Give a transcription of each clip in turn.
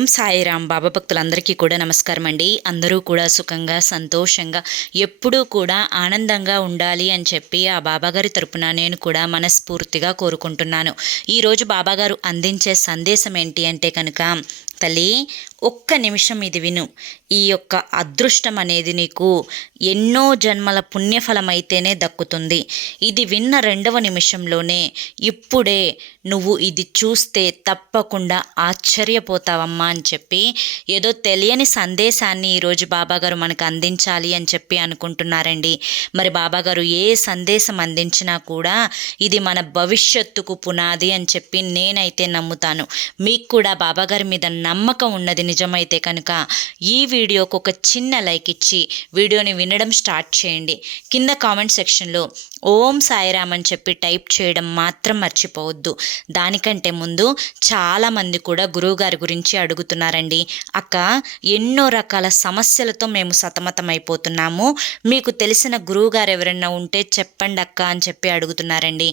ఓం సాయిరాం. బాబా భక్తులందరికీ కూడా నమస్కారం అండి. అందరూ కూడా సుఖంగా సంతోషంగా ఎప్పుడూ కూడా ఆనందంగా ఉండాలి అని చెప్పి ఆ బాబాగారి తరపున నేను కూడా మనస్ఫూర్తిగా కోరుకుంటున్నాను. ఈరోజు బాబాగారు అందించే సందేశం ఏంటి అంటే కనుక, తల్లి ఒక్క నిమిషం ఇది విను. ఈ యొక్క అదృష్టం అనేది నీకు ఎన్నో జన్మల పుణ్యఫలమైతేనే దక్కుతుంది. ఇది విన్న 2వ నిమిషంలోనే ఇప్పుడే నువ్వు ఇది చూస్తే తప్పకుండా ఆశ్చర్యపోతావమ్మా అని చెప్పి ఏదో తెలియని సందేశాన్ని ఈరోజు బాబాగారు మనకు అందించాలి అని చెప్పి అనుకుంటున్నారండి. మరి బాబాగారు ఏ సందేశం అందించినా కూడా ఇది మన భవిష్యత్తుకు పునాది అని చెప్పి నేనైతే నమ్ముతాను. మీకు కూడా బాబాగారి మీద నమ్మకం ఉన్నది నిజమైతే కనుక ఈ వీడియోకి ఒక చిన్న లైక్ ఇచ్చి వీడియోని వినడం స్టార్ట్ చేయండి. కింద కామెంట్ సెక్షన్లో ఓం సాయిరామ్ అని చెప్పి టైప్ చేయడం మాత్రం మర్చిపోవద్దు. దానికంటే ముందు చాలామంది కూడా గురువుగారి గురించి అడుగుతున్నారండి. అక్క, ఎన్నో రకాల సమస్యలతో మేము సతమతమైపోతున్నాము, మీకు తెలిసిన గురువుగారు ఎవరైనా ఉంటే చెప్పండి అక్క అని చెప్పి అడుగుతున్నారండి.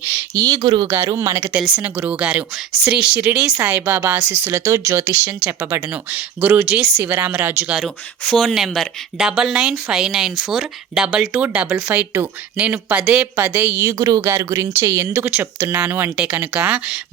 ఈ గురువుగారు మనకు తెలిసిన గురువుగారు. శ్రీ షిరిడి సాయిబాబా ఆశీస్సులతో జ్యోతిష్యం చెప్పబడును. గురూజీ శివరామరాజు గారు. Phone number 9959422552. నేను పదే పదే ఈ గురువు గారి గురించే ఎందుకు చెప్తున్నాను అంటే కనుక,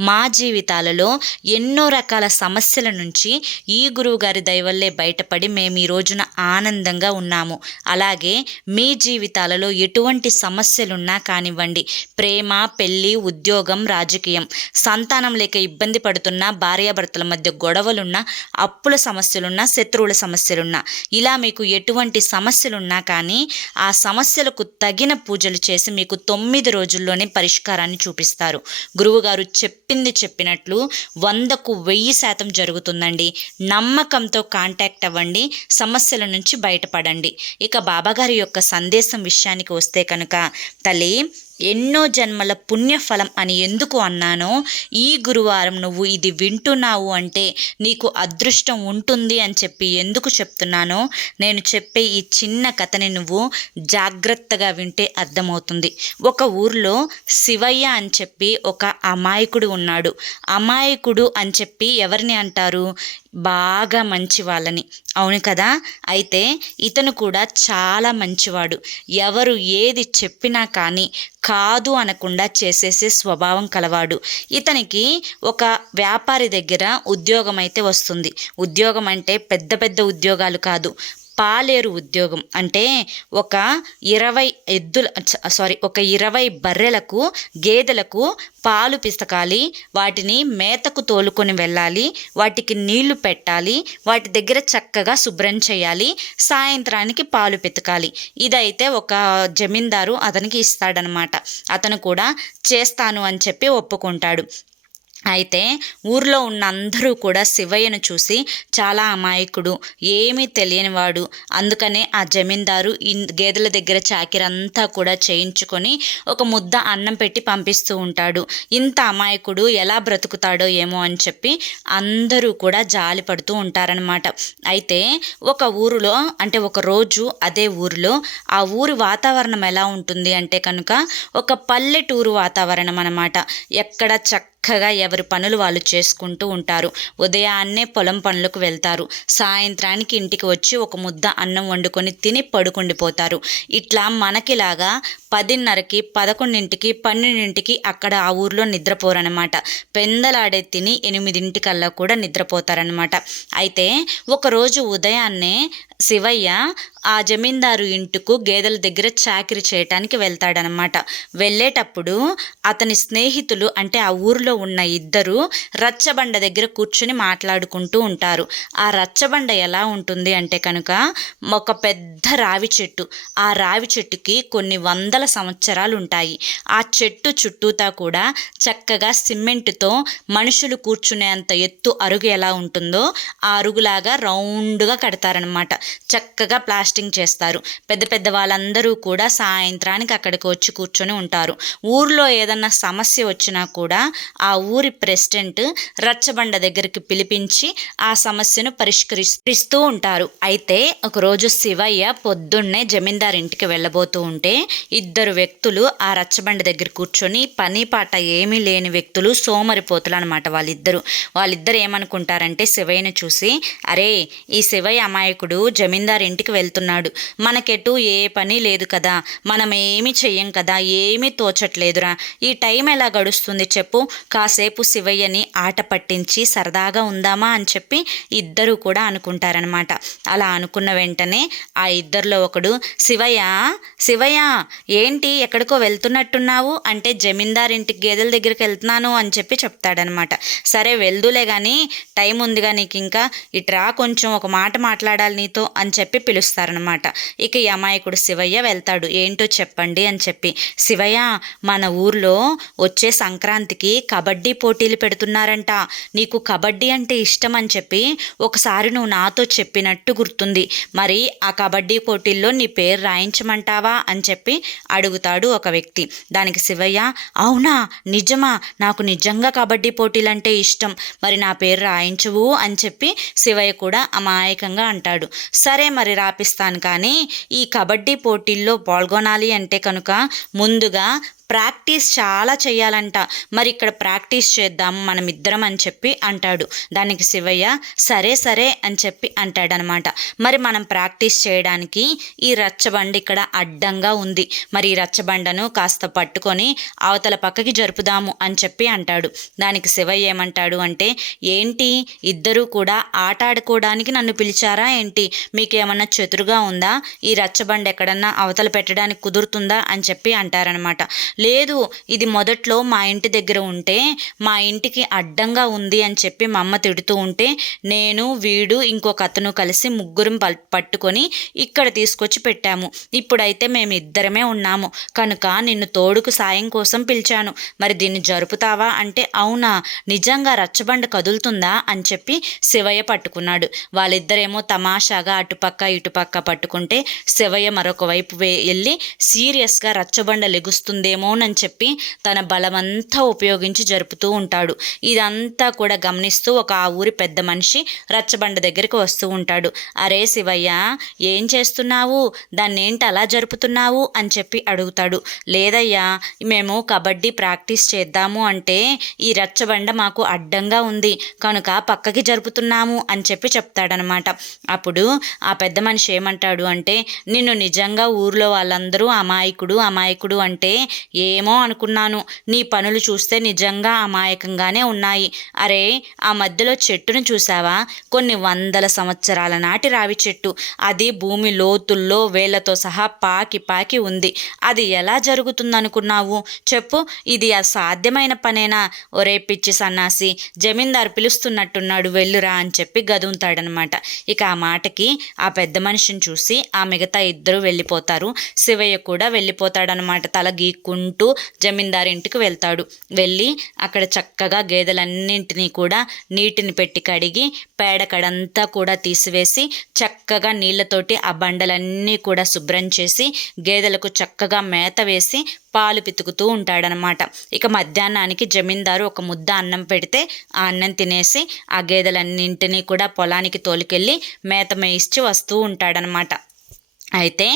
మా జీవితాలలో ఎన్నో రకాల సమస్యల నుంచి ఈ గురువు గారి దయవల్లే బయటపడి మేము ఈ రోజున ఆనందంగా ఉన్నాము. అలాగే మీ జీవితాలలో ఎటువంటి సమస్యలున్నా కానివ్వండి, ప్రేమ, పెళ్ళి, ఉద్యోగం, రాజకీయం, సంతానం లేక ఇబ్బంది పడుతున్న భార్యాభర్తల మధ్య గొడవలున్నా, అప్పుల సమస్యలున్నా, శత్రువుల సమస్యలున్నా, ఇలా మీకు ఎటువంటి సమస్యలున్నా కానీ ఆ సమస్యలకు తగిన పూజలు చేసి మీకు 9 రోజుల్లోనే పరిష్కారాన్ని చూపిస్తారు. గురువుగారు చెప్పింది చెప్పినట్లు 100కు 1000% జరుగుతుందండి. నమ్మకంతో కాంటాక్ట్ అవ్వండి, సమస్యల నుంచి బయటపడండి. ఇక బాబాగారి యొక్క సందేశం విషయానికి వస్తే కనుక, తల్లి ఎన్నో జన్మల పుణ్యఫలం అని ఎందుకు అన్నానో, ఈ గురువారం నువ్వు ఇది వింటున్నావు అంటే నీకు అదృష్టం ఉంటుంది అని చెప్పి ఎందుకు చెప్తున్నానో, నేను చెప్పే ఈ చిన్న కథని నువ్వు జాగ్రత్తగా వింటే అర్థమవుతుంది. ఒక ఊర్లో శివయ్య అని చెప్పి ఒక అమాయకుడు ఉన్నాడు. అమాయకుడు అని చెప్పి ఎవరిని అంటారు? బాగా మంచి వాళ్ళని, అవును కదా? అయితే ఇతను కూడా చాలా మంచివాడు. ఎవరు ఏది చెప్పినా కానీ కాదు అనకుండా చేసేసే స్వభావం కలవాడు. ఇతనికి ఒక వ్యాపారి దగ్గర ఉద్యోగం అయితే వస్తుంది. ఉద్యోగం అంటే పెద్ద పెద్ద ఉద్యోగాలు కాదు, పాలేరు ఉద్యోగం. అంటే ఒక 20 బర్రెలకు, గేదెలకు పాలు పిసకాలి, వాటిని మేతకు తోలుకొని వెళ్ళాలి, వాటికి నీళ్లు పెట్టాలి, వాటి దగ్గర చక్కగా శుభ్రం చేయాలి, సాయంత్రానికి పాలు పితకాలి. ఇదైతే ఒక జమీందారు అతనికి ఇస్తాడనమాట. అతను కూడా చేస్తాను అని చెప్పి ఒప్పుకుంటాడు. అయితే ఊర్లో ఉన్న అందరూ కూడా శివయ్యను చూసి చాలా అమాయకుడు, ఏమీ తెలియనివాడు, అందుకనే ఆ జమీందారు గేదెల దగ్గర చాకిరంతా కూడా చేయించుకొని ఒక ముద్ద అన్నం పెట్టి పంపిస్తూ ఉంటాడు. ఇంత అమాయకుడు ఎలా బ్రతుకుతాడో ఏమో అని చెప్పి అందరూ కూడా జాలి పడుతూ ఉంటారనమాట. అయితే ఒక ఊరిలో, అంటే ఒక రోజు అదే ఊరిలో ఆ ఊరి వాతావరణం ఎలా ఉంటుంది అంటే కనుక ఒక పల్లెటూరు వాతావరణం అనమాట. ఎక్కడ చక్కగా ఎవరి పనులు వాళ్ళు చేసుకుంటూ ఉంటారు. ఉదయాన్నే పొలం పనులకు వెళ్తారు, సాయంత్రానికి ఇంటికి వచ్చి ఒక ముద్ద అన్నం వండుకొని తిని పడుకుండిపోతారు. ఇట్లా మనకిలాగా 10:30కి, 11ంటికి, 12ంటికి అక్కడ ఆ ఊర్లో నిద్రపోరనమాట. పెందలాడే తిని 8ంటికల్లా కూడా నిద్రపోతారనమాట. అయితే ఒకరోజు ఉదయాన్నే శివయ్య ఆ జమీందారు ఇంటికు గేదెల దగ్గర చాకిరి చేయటానికి వెళ్తాడనమాట. వెళ్ళేటప్పుడు అతని స్నేహితులు, అంటే ఆ ఊరిలో ఉన్న ఇద్దరు రచ్చబండ దగ్గర కూర్చుని మాట్లాడుకుంటూ ఉంటారు. ఆ రచ్చబండ ఎలా ఉంటుంది అంటే కనుక ఒక పెద్ద రావి చెట్టు. ఆ రావి చెట్టుకి కొన్ని 100 సంవత్సరాలు ఉంటాయి. ఆ చెట్టు చుట్టూతా కూడా చక్కగా సిమెంటుతో మనుషులు కూర్చునేంత ఎత్తు అరుగు ఎలా ఉంటుందో ఆ అరుగులాగా రౌండ్గా కడతారనమాట. చక్కగా ప్లాస్టింగ్ చేస్తారు. పెద్ద పెద్ద వాళ్ళందరూ కూడా సాయంత్రానికి అక్కడికి వచ్చి కూర్చొని ఉంటారు. ఊర్లో ఏదన్నా సమస్య వచ్చినా కూడా ఆ ఊరి ప్రెసిడెంట్ రచ్చబండ దగ్గరికి పిలిపించి ఆ సమస్యను పరిష్కరిస్తూ ఉంటారు. అయితే ఒకరోజు శివయ్య పొద్దున్నే జమీందార్ ఇంటికి వెళ్ళబోతూ ఉంటే ఇద్దరు వ్యక్తులు ఆ రచ్చబండ దగ్గర కూర్చొని పని పాట ఏమీ లేని వ్యక్తులు, సోమరిపోతులు అనమాట. వాళ్ళిద్దరు ఏమనుకుంటారంటే శివయ్యను చూసి, అరే ఈ శివయ్య అమాయకుడు జమీందార్ ఇంటికి వెళ్తున్నాడు, మనకెటు ఏ పని లేదు కదా, మనం ఏమీ చెయ్యం కదా, ఏమీ తోచట్లేదురా, ఈ టైం ఎలా గడుస్తుంది చెప్పు, కాసేపు శివయ్యని ఆట పట్టించి సరదాగా ఉందామా అని చెప్పి ఇద్దరు కూడా అనుకుంటారనమాట. అలా అనుకున్న వెంటనే ఆ ఇద్దరిలో ఒకడు, శివయ్య శివయ్య ఏంటి ఎక్కడికో వెళ్తున్నట్టున్నావు అంటే, జమీందార్ ఇంటికి గేదెల దగ్గరికి వెళ్తున్నాను అని చెప్పి చెప్తాడనమాట. సరే వెళ్దులే కానీ టైం ఉందిగా నీకు, ఇంకా ఇట్రా కొంచెం ఒక మాట మాట్లాడాలి నీతో అని చెప్పి పిలుస్తారనమాట. ఇక ఈ అమాయకుడు శివయ్య వెళ్తాడు. ఏంటో చెప్పండి అని చెప్పి. శివయ్య, మన ఊర్లో వచ్చే సంక్రాంతికి కబడ్డీ పోటీలు పెడుతున్నారంట, నీకు కబడ్డీ అంటే ఇష్టం అని చెప్పి ఒకసారి నువ్వు నాతో చెప్పినట్టు గుర్తుంది, మరి ఆ కబడ్డీ పోటీల్లో నీ పేరు రాయించమంటావా అని చెప్పి అడుగుతాడు ఒక వ్యక్తి. దానికి శివయ్య, అవునా నిజమా, నాకు నిజంగా కబడ్డీ పోటీలంటే ఇష్టం, మరి నా పేరు రాయించవు అని చెప్పి శివయ్య కూడా అమాయకంగా అంటాడు. సరే మరి రాపిస్తాను, కానీ ఈ కబడ్డీ పోటీల్లో పాల్గొనాలి అంటే కనుక ముందుగా ప్రాక్టీస్ చాలా చేయాలంట, మరి ఇక్కడ ప్రాక్టీస్ చేద్దాం మనం ఇద్దరం అని చెప్పి అంటాడు. దానికి శివయ్య సరే సరే అని చెప్పి అంటాడనమాట. మరి మనం ప్రాక్టీస్ చేయడానికి ఈ రచ్చబండ ఇక్కడ అడ్డంగా ఉంది, మరి ఈ రచ్చబండను కాస్త పట్టుకొని అవతల పక్కకి జరుపుదాము అని చెప్పి అంటాడు. దానికి శివయ్య ఏమంటాడు అంటే, ఏంటి ఇద్దరూ కూడా ఆట ఆడుకోవడానికి నన్ను పిలిచారా ఏంటి, మీకేమన్నా చతురుగా ఉందా, ఈ రచ్చబండ ఎక్కడన్నా అవతల పెట్టడానికి కుదురుతుందా అని చెప్పి అంటారనమాట. లేదు, ఇది మొదట్లో మా ఇంటి దగ్గర ఉంటే మా ఇంటికి అడ్డంగా ఉంది అని చెప్పి మా అమ్మ తిడుతూ ఉంటే నేను వీడు ఇంకొక అతను కలిసి ముగ్గురం పట్టుకొని ఇక్కడ తీసుకొచ్చి పెట్టాము, ఇప్పుడైతే మేము ఇద్దరమే ఉన్నాము కనుక నిన్ను తోడుకు సాయం కోసం పిలిచాను, మరి దీన్ని జరుపుతావా అంటే, అవునా నిజంగా రచ్చబండ కదులుతుందా అని చెప్పి శివయ్య పట్టుకున్నాడు. వాళ్ళిద్దరేమో తమాషాగా అటుపక్క ఇటుపక్క పట్టుకుంటే శివయ్య మరొక వైపు వెళ్ళి సీరియస్గా రచ్చబండ లెగుస్తుందేమోనని చెప్పి తన బలమంతా ఉపయోగించి జరుపుతూ ఉంటాడు. ఇదంతా కూడా గమనిస్తూ ఒక ఆ ఊరి పెద్ద మనిషి రచ్చబండ దగ్గరికి వస్తూ ఉంటాడు. అరే శివయ్య, ఏం చేస్తున్నావు, దాన్ని ఏంటి అలా జరుపుతున్నావు అని చెప్పి అడుగుతాడు. లేదయ్యా, మేము కబడ్డీ ప్రాక్టీస్ చేద్దాము అంటే ఈ రచ్చబండ మాకు అడ్డంగా ఉంది కనుక పక్కకి జరుపుతున్నాము అని చెప్పి చెప్తాడనమాట. అప్పుడు ఆ పెద్ద మనిషి ఏమంటాడు అంటే, నిన్ను నిజంగా ఊర్లో వాళ్ళందరూ అమాయకుడు అమాయకుడు అంటే ఏమో అనుకున్నాను, నీ పనులు చూస్తే నిజంగా అమాయకంగానే ఉన్నాయి. అరే ఆ మధ్యలో చెట్టును చూసావా, కొన్ని వందల సంవత్సరాల నాటి రావి చెట్టు, అది భూమి లోతుల్లో వేళ్లతో సహా పాకి పాకి ఉంది, అది ఎలా జరుగుతుందనుకున్నావు చెప్పు, ఇది అసాధ్యమైన పనేనా, ఒరే పిచ్చి సన్నాసి, జమీందారు పిలుస్తున్నట్టున్నాడు వెళ్ళురా అని చెప్పి గదుంతాడనమాట. ఇక ఆ మాటకి ఆ పెద్ద మనిషిని చూసి ఆ మిగతా ఇద్దరు వెళ్ళిపోతారు. శివయ్య కూడా వెళ్ళిపోతాడనమాట. తల గీక్కుంటూ జమీందారు ఇంటికి వెళ్తాడు. వెళ్ళి అక్కడ చక్కగా గేదెలన్నింటినీ కూడా నీటిని పెట్టి కడిగి పేడకడంతా కూడా తీసివేసి చక్కగా నీళ్లతోటి ఆ బండలన్నీ కూడా శుభ్రం చేసి గేదెలకు చక్కగా మేత వేసి పాలు పితుకుతూ ఉంటాడనమాట. ఇక మధ్యాహ్నానికి జమీందారు ఒక ముద్ద అన్నం పెడితే ఆ అన్నం తినేసి ఆ గేదెలన్నింటినీ కూడా పొలానికి తోలుకెళ్ళి మేత మేయించి వస్తూ ఉంటాడనమాట. అయితే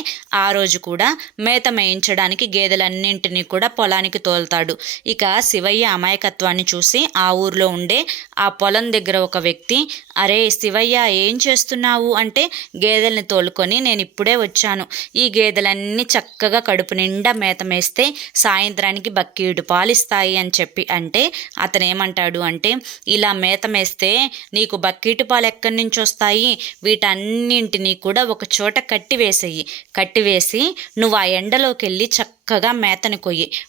ఆ రోజు కూడా మేత మేయించడానికి గేదెలన్నింటినీ కూడా పొలానికి తోలుతాడు. ఇక శివయ్య అమాయకత్వాన్ని చూసి ఆ ఊర్లో ఉండే ఆ పొలం దగ్గర ఒక వ్యక్తి, అరే శివయ్య ఏం చేస్తున్నావు అంటే, గేదెల్ని తోలుకొని నేను ఇప్పుడే వచ్చాను, ఈ గేదెలన్నీ చక్కగా కడుపు నిండా మేత మేస్తే సాయంత్రానికి బక్కిడు పాలిస్తాయి అని చెప్పి అంటే, అతను ఏమంటాడు అంటే, ఇలా మేత మేస్తే నీకు బక్కిటి పాలు ఎక్కడి నుంచి వస్తాయి, వీటన్నింటినీ కూడా ఒక చోట కట్టివేసి నువ్వు ఆ ఎండలోకి వెళ్ళి చక్కగా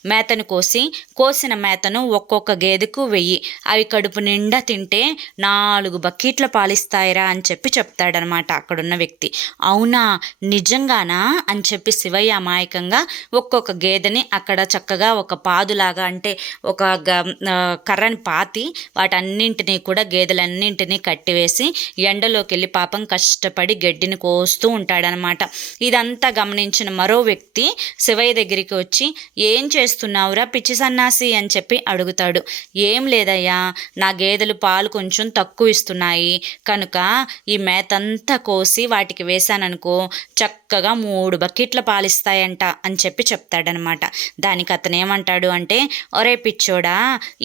మేతను కోసిన మేతను ఒక్కొక్క గేదెకు వెయ్యి, అవి కడుపు నిండా తింటే 4 బకెట్ల పాలిస్తాయిరా అని చెప్పి చెప్తాడనమాట అక్కడున్న వ్యక్తి. అవునా, నిజంగానా అని చెప్పి శివయ్య అమాయకంగా ఒక్కొక్క గేదెని అక్కడ చక్కగా ఒక పాదులాగా, అంటే ఒక కర్రని పాతి వాటన్నింటినీ కూడా గేదెలన్నింటినీ కట్టివేసి ఎండలోకి వెళ్ళి పాపం కష్టపడి గడ్డిని కోస్తూ ఉంటాడనమాట. ఇదంతా గమనించిన మరో వ్యక్తి శివయ్య దగ్గరికి వచ్చి, ఏం చేస్తున్నావురా పిచ్చి సన్నాసి అని చెప్పి అడుగుతాడు. ఏం లేదయ్యా, నా గేదెలు పాలు కొంచెం తక్కువ ఇస్తున్నాయి కనుక ఈ మేతంతా కోసి వాటికి వేశాననుకో చక్కగా 3 బకెట్ల పాలిస్తాయంట అని చెప్పి చెప్తాడనమాట. దానికి అతను ఏమంటాడు అంటే, ఒరే పిచ్చోడా,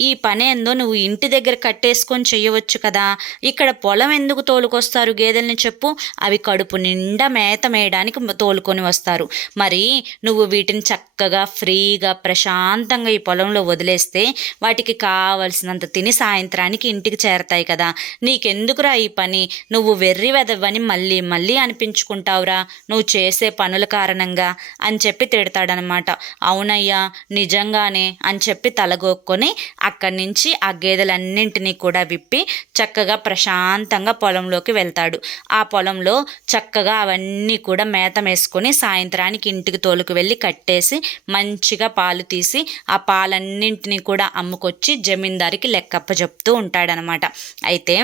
ఈ పని ఏందో నువ్వు ఇంటి దగ్గర కట్టేసుకొని చెయ్యవచ్చు కదా, ఇక్కడ పొలం ఎందుకు తోలుకొస్తారు గేదెల్ని చెప్పు, అవి కడుపు నిండా మేత మేయడానికి తోలుకొని వస్తారు, మరి నువ్వు వీటిని చక్కగా ఫ్రీగా ప్రశాంతంగా ఈ పొలంలో వదిలేస్తే వాటికి కావలసినంత తిని సాయంత్రానికి ఇంటికి చేరతాయి కదా, నీకెందుకురా ఈ పని, నువ్వు వెర్రి వెదవని మళ్ళీ మళ్ళీ అనిపించుకుంటావురా నువ్వు చేసే పనుల కారణంగా అని చెప్పి తిడతాడనమాట. అవునయ్యా నిజంగానే అని చెప్పి తలగొక్కొని అక్కడి నుంచి ఆ గేదెలన్నింటినీ కూడా విప్పి చక్కగా ప్రశాంతంగా పొలంలోకి వెళ్తాడు. ఆ పొలంలో చక్కగా అవన్నీ కూడా మేత వేసుకొని సాయంత్రానికి ఇంటికి తోలుకు వెళ్ళి కట్టేసి మంచిగా పాలు తీసి ఆ పాలన్నింటినీ కూడా అమ్ముకొచ్చి జమీందారికి లెక్కప్ప చెప్తూ ఉంటాడనమాట. అయితే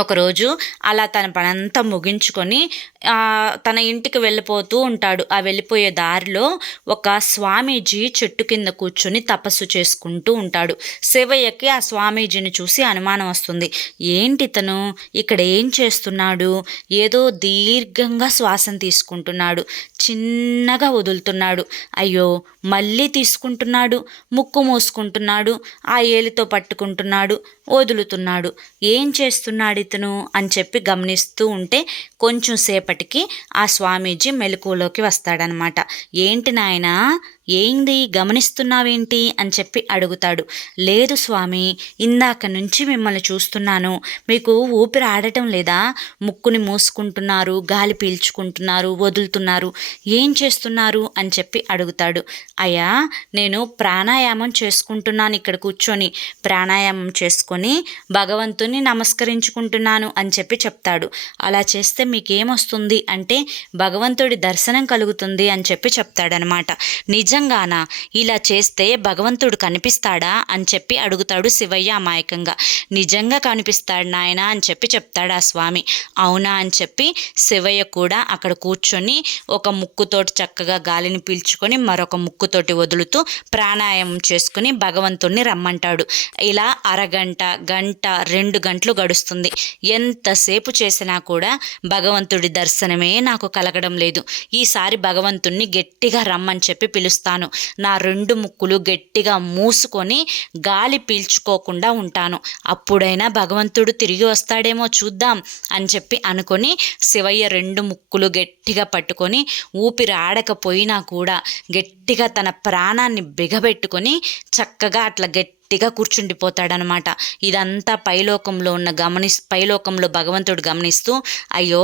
ఒకరోజు అలా తన పనంతా ముగించుకొని తన ఇంటికి వెళ్ళిపోతూ ఉంటాడు. ఆ వెళ్ళిపోయే దారిలో ఒక స్వామీజీ చెట్టు కింద కూర్చొని తపస్సు చేసుకుంటూ ఉంటాడు. శివయ్యకి ఆ స్వామీజీని చూసి అనుమానం వస్తుంది. ఏంటి తను ఇక్కడ ఏం చేస్తున్నాడు, ఏదో దీర్ఘంగా శ్వాసను తీసుకుంటున్నాడు, చిన్నగా వదులుతున్నాడు, అయ్యో మళ్ళీ తీసుకుంటున్నాడు, ముక్కు మూసుకుంటున్నాడు, ఆ ఏలితో పట్టుకుంటున్నాడు, వదులుతున్నాడు, ఏం చేస్తున్నాడు ఇతను అని చెప్పి గమనిస్తూ ఉంటే కొంచెం సేపటికి ఆ స్వామీజీ మెలకువలోకి వస్తాడనమాట. ఏంటి నాయనా, ఏంది గమనిస్తున్నావేంటి అని చెప్పి అడుగుతాడు. లేదు స్వామి, ఇందాక నుంచి మిమ్మల్ని చూస్తున్నాను, మీకు ఊపిరి ఆడటం లేదా, ముక్కుని మూసుకుంటున్నారు, గాలి పీల్చుకుంటున్నారు, వదులుతున్నారు, ఏం చేస్తున్నారు అని చెప్పి అడుగుతాడు. అయ్యా నేను ప్రాణాయామం చేసుకుంటున్నాను, ఇక్కడ కూర్చొని ప్రాణాయామం చేసుకొని భగవంతుని నమస్కరించుకుంటున్నాను అని చెప్పి చెప్తాడు. అలా చేస్తే మీకేమొస్తుంది అంటే భగవంతుడి దర్శనం కలుగుతుంది అని చెప్పి చెప్తాడనమాట. నిజంగానా, ఇలా చేస్తే భగవంతుడు కనిపిస్తాడా అని చెప్పి అడుగుతాడు శివయ్య అమాయకంగా. నిజంగా కనిపిస్తాడు నాయన అని చెప్పి చెప్తాడు ఆ స్వామి. అవునా అని చెప్పి శివయ్య కూడా అక్కడ కూర్చొని ఒక ముక్కుతోటి చక్కగా గాలిని పీల్చుకొని మరొక ముక్కుతోటి వదులుతూ ప్రాణాయామం చేసుకుని భగవంతుడిని రమ్మంటాడు. ఇలా అరగంట, గంట, 2 గంటలు గడుస్తుంది. ఎంతసేపు చేసినా కూడా భగవంతుడి దర్శనమే నాకు కలగడం లేదు. ఈసారి భగవంతుణ్ణి గట్టిగా రమ్మని చెప్పి పిలుస్తాను, నా 2 ముక్కులు గట్టిగా మూసుకొని గాలి పీల్చుకోకుండా ఉంటాను, అప్పుడైనా భగవంతుడు తిరిగి వస్తాడేమో చూద్దాం అని చెప్పి అనుకొని శివయ్య 2 ముక్కులు గట్టిగా పట్టుకొని ఊపిరి ఆడకపోయినా కూడా గట్టిగా తన ప్రాణాన్ని బిగబెట్టుకొని చక్కగా అట్లా గట్టిగా కూర్చుండిపోతాడనమాట. ఇదంతా పైలోకంలో భగవంతుడు గమనిస్తూ, అయ్యో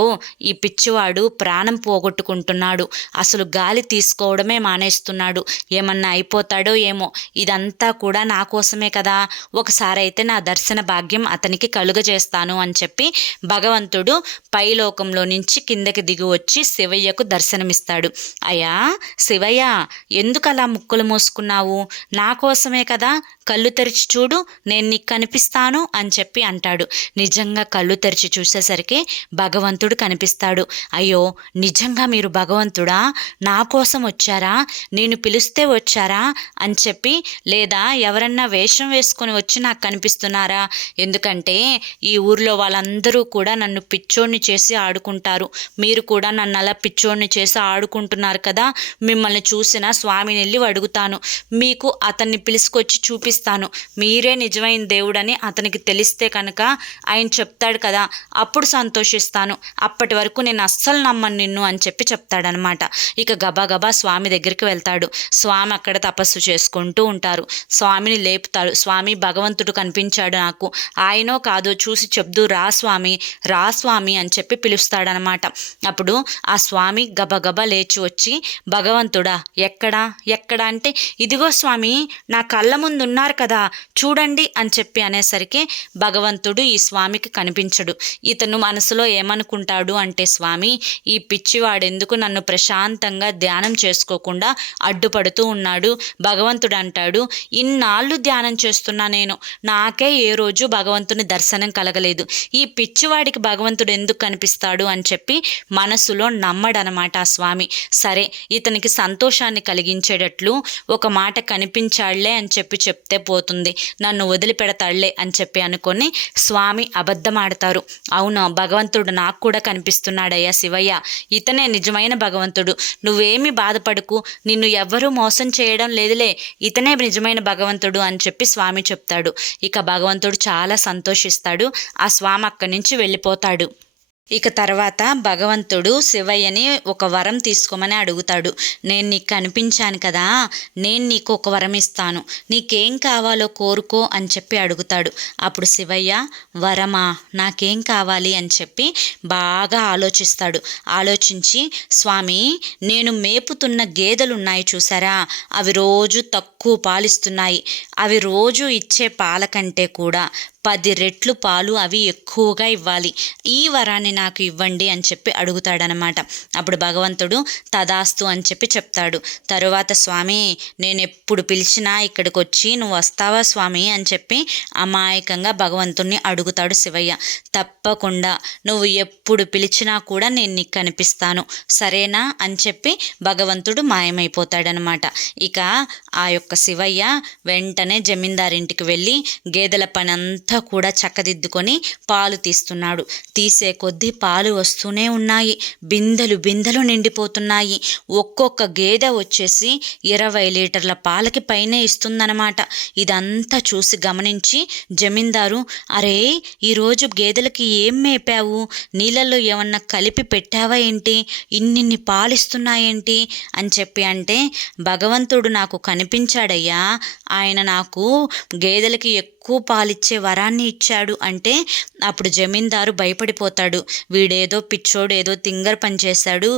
ఈ పిచ్చివాడు ప్రాణం పోగొట్టుకుంటున్నాడు, అసలు గాలి తీసుకోవడమే మానేస్తున్నాడు, ఏమన్నా అయిపోతాడో ఏమో, ఇదంతా కూడా నా కోసమే కదా, ఒకసారి అయితే నా దర్శన భాగ్యం అతనికి కలుగజేస్తాను అని చెప్పి భగవంతుడు పైలోకంలో నుంచి కిందకి దిగి వచ్చి శివయ్యకు దర్శనమిస్తాడు. అయ్యా శివయ్య, ఎందుకు అలా ముక్కులు మూసుకున్నావు, నా కోసమే కదా, కళ్ళు తెరిచి చూడు, నేను నీకు కనిపిస్తాను అని చెప్పి అంటాడు. నిజంగా కళ్ళు తెరిచి చూసేసరికి భగవంతుడు కనిపిస్తాడు. అయ్యో నిజంగా మీరు భగవంతుడా, నా కోసం వచ్చారా, నేను పిలిస్తే వచ్చారా అని చెప్పి, లేదా ఎవరన్నా వేషం వేసుకొని వచ్చి నాకు కనిపిస్తున్నారా, ఎందుకంటే ఈ ఊర్లో వాళ్ళందరూ కూడా నన్ను పిచ్చోడిని చేసి ఆడుకుంటారు, మీరు కూడా నన్ను అలా పిచ్చోడిని చేసి ఆడుకుంటున్నారు కదా, మిమ్మల్ని చూసిన స్వామిని వెళ్ళి అడుగుతాను, మీకు అతన్ని పిలుచుకొచ్చి చూపిస్తాను, నమ్ముతాను, మీరే నిజమైన దేవుడని అతనికి తెలిస్తే కనుక ఆయన చెప్తాడు కదా, అప్పుడు సంతోషిస్తాను, అప్పటి వరకు నేను అస్సలు నమ్మను నిన్ను అని చెప్పి చెప్తాడనమాట. ఇక గబా స్వామి దగ్గరికి వెళ్తాడు. స్వామి అక్కడ తపస్సు చేసుకుంటూ ఉంటారు. స్వామిని లేపుతాడు. స్వామి, భగవంతుడు కనిపించాడు నాకు, ఆయనో కాదో చూసి చెప్దు, రా స్వామి అని చెప్పి పిలుస్తాడనమాట. అప్పుడు ఆ స్వామి గబగబా లేచి వచ్చి, భగవంతుడా ఎక్కడా అంటే, ఇదిగో స్వామి నా కళ్ళ ముందు ఉన్నారు కదా, చూడండి అని చెప్పి అనేసరికి భగవంతుడు ఈ స్వామికి కనిపించడు. ఇతను మనసులో ఏమనుకుంటాడు అంటే, స్వామి ఈ పిచ్చివాడెందుకు నన్ను ప్రశాంతంగా ధ్యానం చేసుకోకుండా అడ్డుపడుతూ ఉన్నాడు. భగవంతుడు అంటాడు, ఇన్నాళ్ళు ధ్యానం చేస్తున్నా నేను, నాకే ఏ రోజు భగవంతుని దర్శనం కలగలేదు, ఈ పిచ్చివాడికి భగవంతుడు ఎందుకు కనిపిస్తాడు అని చెప్పి మనసులో నమ్మడనమాట ఆ స్వామి. సరే, ఇతనికి సంతోషాన్ని కలిగించేటట్లు ఒక మాట కనిపించాళ్లే అని చెప్పి చెప్తే పోతుంది, నన్ను వదిలిపెడతాళ్లే అని చెప్పి అనుకొని స్వామి అబద్ధం ఆడతారు. అవును, భగవంతుడు నాకు కూడా కనిపిస్తున్నాడయ్యా శివయ్య, ఇతనే నిజమైన భగవంతుడు, నువ్వేమి బాధపడకు, నిన్ను ఎవ్వరూ మోసం చేయడం లేదులే, ఇతనే నిజమైన భగవంతుడు అని చెప్పి స్వామి చెప్తాడు. ఇక భగవంతుడు చాలా సంతోషిస్తాడు. ఆ స్వామి అక్కడి నుంచి వెళ్ళిపోతాడు. ఇక తర్వాత భగవంతుడు శివయ్యని ఒక వరం తీసుకోమని అడుగుతాడు. నేను నీకు కనిపించాను కదా, నేను నీకు ఒక వరం ఇస్తాను, నీకేం కావాలో కోరుకో అని చెప్పి అడుగుతాడు. అప్పుడు శివయ్య, వరమా, నాకేం కావాలి అని చెప్పి బాగా ఆలోచిస్తాడు. ఆలోచించి, స్వామి నేను మేపుతున్న గేదెలు ఉన్నాయి చూసారా, అవి రోజు తక్కువ పాలిస్తున్నాయి, అవి రోజు ఇచ్చే పాల కంటే కూడా 10 రెట్లు పాలు అవి ఎక్కువగా ఇవ్వాలి, ఈ వరాన్ని నాకు ఇవ్వండి అని చెప్పి అడుగుతాడనమాట. అప్పుడు భగవంతుడు తదాస్తు అని చెప్పి చెప్తాడు. తరువాత, స్వామి నేను ఎప్పుడు పిలిచినా ఇక్కడికి వచ్చి నువ్వు వస్తావా స్వామి అని చెప్పి అమాయకంగా భగవంతుణ్ణి అడుగుతాడు శివయ్య. తప్పకుండా, నువ్వు ఎప్పుడు పిలిచినా కూడా నేను నీకు కనిపిస్తాను, సరేనా అని చెప్పి భగవంతుడు మాయమైపోతాడనమాట. ఇక ఆ యొక్క శివయ్య వెంటనే జమీందారింటికి వెళ్ళి గేదెల పని అంతా కూడా చక్కదిద్దుకొని పాలు తీస్తున్నాడు. తీసే కొద్దీ పాలు వస్తూనే ఉన్నాయి, బిందెలు నిండిపోతున్నాయి. ఒక్కొక్క గేదె వచ్చేసి 20 లీటర్ల పాలకి పైనే ఇస్తుందన్నమాట. ఇదంతా చూసి గమనించి జమీందారు, అరే ఈరోజు గేదెలకి ఏం మేపావు, నీళ్ళల్లో ఏమన్నా కలిపి పెట్టావా ఏంటి, ఇన్నిన్ని పాలిస్తున్నాయేంటి అని చెప్పి అంటే, భగవంతుడు నాకు కనిపించాడయ్యా, ఆయన నాకు గేదెలకి ఎక్కువ పాలిచ్చే వరాన్ని ఇచ్చాడు అంటే అప్పుడు జమీందారు భయపడిపోతాడు. వీడేదో పిచ్చోడు, ఏదో తింగర్ పని చేశాడు,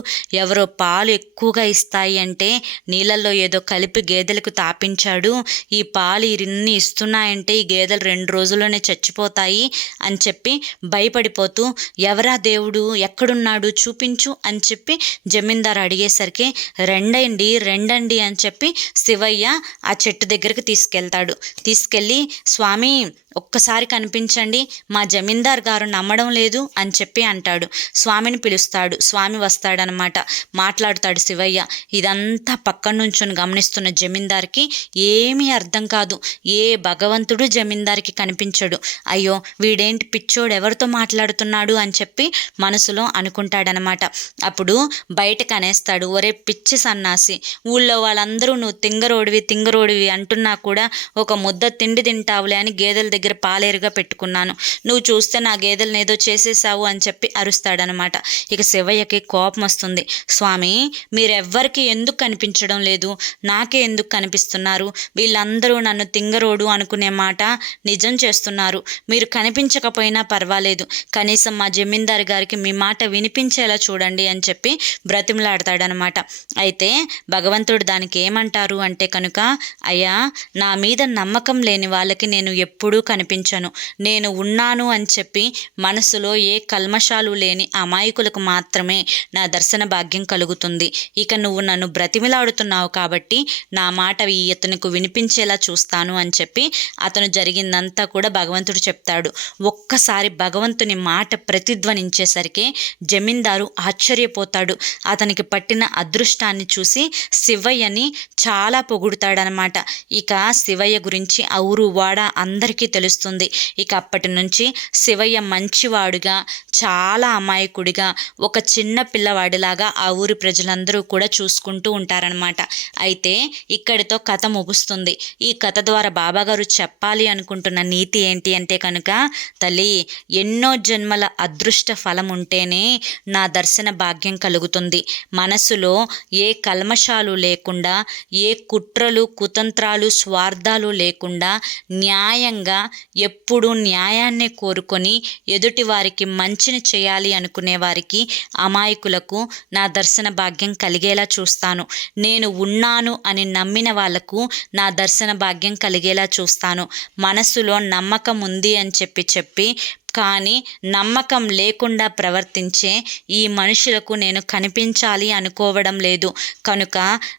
ఎవరో పాలు ఎక్కువగా ఇస్తాయి అంటే నీళ్ళల్లో ఏదో కలిపి గేదెలకు తాపించాడు, ఈ పాలు ఇన్ని ఇస్తున్నాయంటే ఈ గేదెలు 2 రోజుల్లోనే చచ్చిపోతాయి అని చెప్పి భయపడిపోతూ, ఎవరా దేవుడు, ఎక్కడున్నాడు చూపించు అని చెప్పి జమీందారు అడిగేసరికి రెండండి అని చెప్పి శివయ్య ఆ చెట్టు దగ్గరికి తీసుకెళ్ళి, స్వామి ఒక్కసారి కనిపించండి, మా జమీందార్ గారు నమ్మడం లేదు అని చెప్పి అంటాడు. స్వామిని పిలుస్తాడు. స్వామి వస్తాడనమాట. మాట్లాడుతాడు శివయ్య. ఇదంతా పక్కన నుంచొని గమనిస్తున్న జమీందార్కి ఏమీ అర్థం కాదు. ఏ భగవంతుడు జమీందార్కి కనిపించడు. అయ్యో వీడేంటి పిచ్చోడు, ఎవరితో మాట్లాడుతున్నాడు అని చెప్పి మనసులో అనుకుంటాడనమాట. అప్పుడు బయటకు అనేస్తాడు, ఒరే పిచ్చి సన్నాసి, ఊళ్ళో వాళ్ళందరూ నువ్వు తింగరోడివి అంటున్నా కూడా ఒక ముద్ద తిండి తింటావులే అని గేదెల దగ్గర పాలేరుగా పెట్టుకున్నాను, నువ్వు చూస్తే నా గేదెలను ఏదో చేసేసావు అని చెప్పి అరుస్తాడనమాట. ఇక శివయ్యకి కోపం వస్తుంది. స్వామి మీరెవ్వరికి ఎందుకు కనిపించడం లేదు, నాకే ఎందుకు కనిపిస్తున్నారు, వీళ్ళందరూ నన్ను తింగరోడు అనుకునే మాట నిజం చేస్తున్నారు, మీరు కనిపించకపోయినా పర్వాలేదు, కనీసం మా జమీందారు గారికి మీ మాట వినిపించేలా చూడండి అని చెప్పి బ్రతిమలాడతాడనమాట. అయితే భగవంతుడు దానికి ఏమంటారు అంటే కనుక, అయ్యా నా మీద నమ్మకం లేని వాళ్ళకి నేను ఎప్పుడూ కనిపించను, నేను ఉన్నాను అని చెప్పి మనసులో ఏ కల్మషాలు లేని అమాయకులకు మాత్రమే నా దర్శన భాగ్యం కలుగుతుంది. ఇక నువ్వు నన్ను బ్రతిమిలాడుతున్నావు కాబట్టి నా మాట ఇతనికి వినిపించేలా చూస్తాను అని చెప్పి అతను జరిగిందంతా కూడా భగవంతుడు చెప్తాడు. ఒక్కసారి భగవంతుని మాట ప్రతిధ్వనించేసరికి జమీందారు ఆశ్చర్యపోతాడు. అతనికి పట్టిన అదృష్టాన్ని చూసి శివయ్యని చాలా పొగుడుతాడనమాట. ఇక శివయ్య గురించి ఊరు వాడ అందరికీ తెలుస్తుంది. ఇక అప్పటి నుంచి శివయ్య మంచివాడుగా, చాలా అమాయకుడిగా, ఒక చిన్న పిల్లవాడిలాగా ఆ ఊరి ప్రజలందరూ కూడా చూసుకుంటూ ఉంటారనమాట. అయితే ఇక్కడితో కథ ముగుస్తుంది. ఈ కథ ద్వారా బాబాగారు చెప్పాలి అనుకుంటున్న నీతి ఏంటి అంటే కనుక, తల్లి, ఎన్నో జన్మల అదృష్ట ఫలం ఉంటేనే నా దర్శన భాగ్యం కలుగుతుంది. మనసులో ఏ కల్మషాలు లేకుండా, ఏ కుట్రలు కుతంత్రాలు స్వార్థాలు లేకుండా న్యాయంగా ఎప్పుడూ న్యాయాన్నే కోరుకొని ఎదుటి వారికి మంచిని చేయాలి అనుకునే వారికి, అమాయకులకు నా దర్శన భాగ్యం కలిగేలా చూస్తాను. నేను ఉన్నాను అని నమ్మిన వాళ్లకు నా దర్శన భాగ్యం కలిగేలా చూస్తాను. మనసులో నమ్మకం ఉంది అని చెప్పి కానీ నమ్మకం లేకుండా ప్రవర్తించే ఈ మనుషులకు నేను కనిపించాలి అనుకోవడం లేదు. కనుక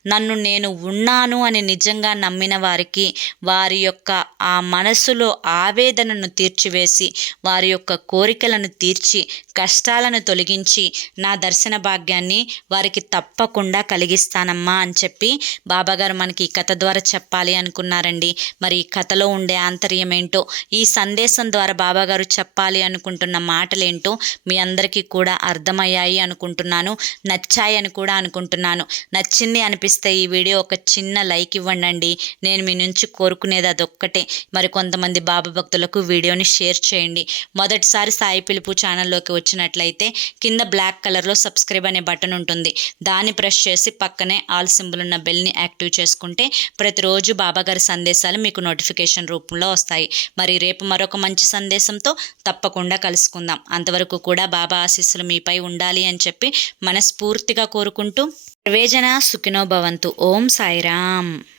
నన్ను నేను ఉన్నాను అని నిజంగా నమ్మిన వారికి వారి యొక్క ఆ మనసులో ఆవేదనను తీర్చివేసి, వారి యొక్క కోరికలను తీర్చి, కష్టాలను తొలగించి నా దర్శన భాగ్యాన్ని వారికి తప్పకుండా కలిగిస్తానమ్మా అని చెప్పి బాబాగారు మనకి ఈ కథ ద్వారా చెప్పాలి అనుకున్నారండి. మరి ఈ కథలో ఉండే ఆంతర్యం ఏంటో, ఈ సందేశం ద్వారా బాబాగారు చెప్పాలి అనుకుంటున్న మాటలేంటో మీ అందరికీ కూడా అర్థమయ్యాయి అనుకుంటున్నాను. నచ్చాయని కూడా అనుకుంటున్నాను. నచ్చింది అనిపిస్తే ఈ వీడియో ఒక చిన్న లైక్ ఇవ్వండి. నేను మీ నుంచి కోరుకునేది అదొక్కటే. మరి కొంతమంది బాబా భక్తులకు వీడియోని షేర్ చేయండి. మొదటిసారి సాయి పిలుపు ఛానల్లోకి వచ్చినట్లయితే కింద బ్లాక్ కలర్లో సబ్స్క్రైబ్ అనే బటన్ ఉంటుంది. దాన్ని ప్రెస్ చేసి పక్కనే ఆల్ సింబల్ ఉన్న బెల్ని యాక్టివ్ చేసుకుంటే ప్రతిరోజు బాబాగారి సందేశాలు మీకు నోటిఫికేషన్ రూపంలో వస్తాయి. మరి రేపు మరొక మంచి సందేశంతో తప్పకుండా కలుసుకుందాం. అంతవరకు కూడా బాబా ఆశీస్సులు మీపై ఉండాలి అని చెప్పి మనస్ఫూర్తిగా కోరుకుంటూ, సర్వేజన సుఖినో భవంతు. ఓం సాయిరామ్.